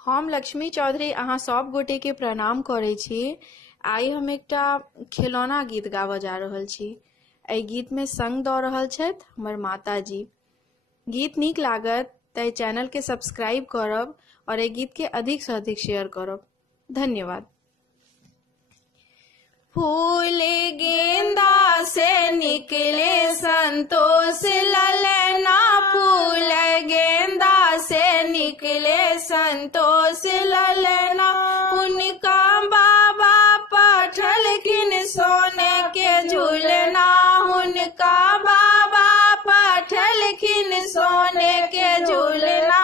हम लक्ष्मी चौधरी अहाँ सब गोटे के प्रणाम करे छी। आई हम एकटा खिलौना गीत गाबऽ जा रहल छी। एहि गीत में संग दऽ रहल छथि हमर माताजी। गीत नीक लागत तऽ चैनल के सब्सक्राइब करब और एहि गीत के अधिक से अधिक शेयर करब। धन्यवाद। फूल गेंदा से निकले संतोष ललना, फूल गेंदा से निकले संतोष ललना। उनका बाबा पठलखिन सोने के झूलना, उनका बाबा पठलखिन सोने के झूलना।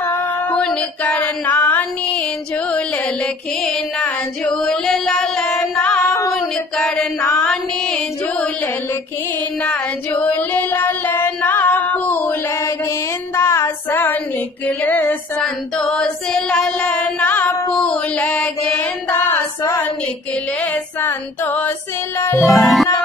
उनकर नानी झूललखिन झूल ललना, उनकर नानी झूललखिन झूल ललना। फूल गेंदा से निकले संतोष ललना, फूल गेंदा से निकले संतोष ललना।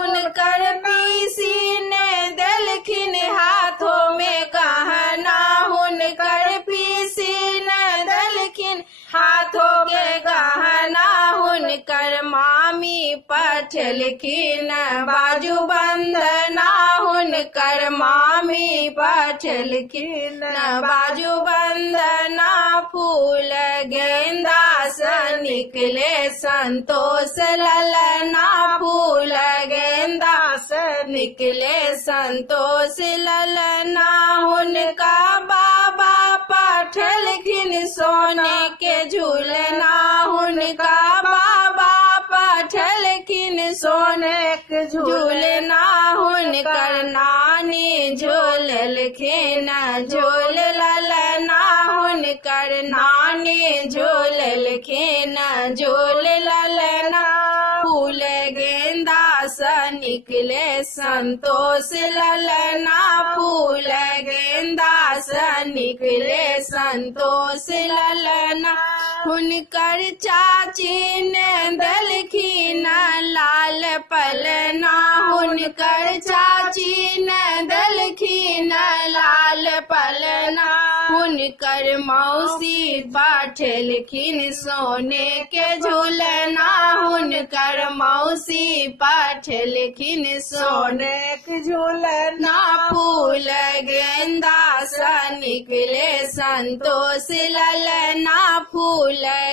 उनकर पीसी ने देलखिन हाथों में गहना, उनकर पीसी ने देलखिन हाथों के गहना। उनकर मामी पठलखिन बाजू बंदना, उनकर मामी पठलखिन बाजू बंदना। फूल गेंदा से निकले संतोष ललना, फूल गेंदा से निकले संतोष ललना। उनका बाबा पठलखिन सोने के झूलना, उनका बाबा पठलखिन सोने के झूलना। उनकर नानी झूललखिन झूल ललना, उनकर नानी झूललखिन झूल ललना। फूल गेंदा से निकले संतोष ललना, फूल गेंदा से निकले संतोष ललना। उनकर चाची ने देलखिन लाल पलना, उनकर चाची ने देलखिन लाल पलना। उनकर मौसी पठलखिन सोने के झूलना, उनकर मौसी पठलखिन सोने के झूलना। फूल गेंदा से निकले संतोष ललना, फूल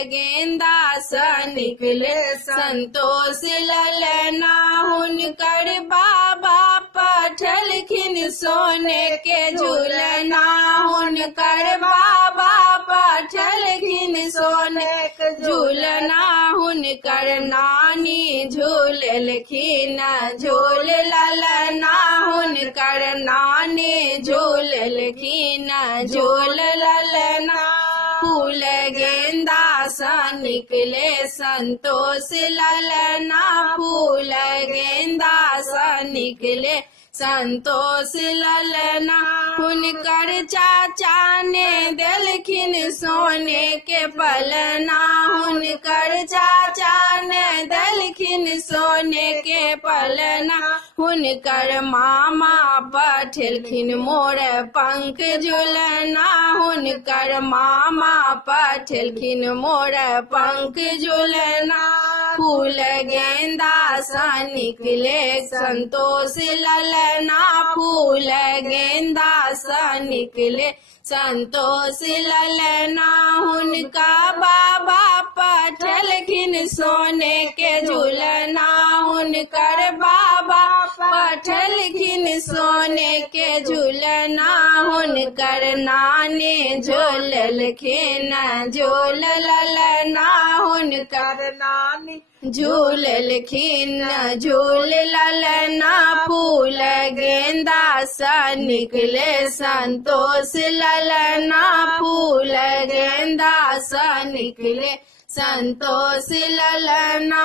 गेंदा से निकले संतोष ललना। उनकर बाबा पठलखिन सोने के झूलना, उनकर बाबा पठलखिन सोने के झूलना। उनकर नानी झूललखिन झूल ललना, उनकर नानी झूललखिन झूल ललना। फूल गेंदा से निकले संतोष ललना, फूल गेंदा से निकले संतोष ललना। उनकर चाचा ने देलखिन सोने के पलना, उनकर चाचा ने देलखिन सोने के पलना। उनकर मामा पठलखिन मोर पंख झूलना, उनकर मामा पठलखिन मोर पंख झूलना। फूल गेंदा से निकले संतोष ललना, फूल गेंदा से निकले संतोष ललना। उनका बाबा पठलखिन सोने के झूलना, उनकर बाबा पठलखिन सोने के झूलना। उनकर नानी झूललखिन झूल ललना, उनकर नानी झूललखिन झूल ललना। फूल गेंदा से निकले संतोष ललना, फूल गेंदा से निकले संतोष ललना।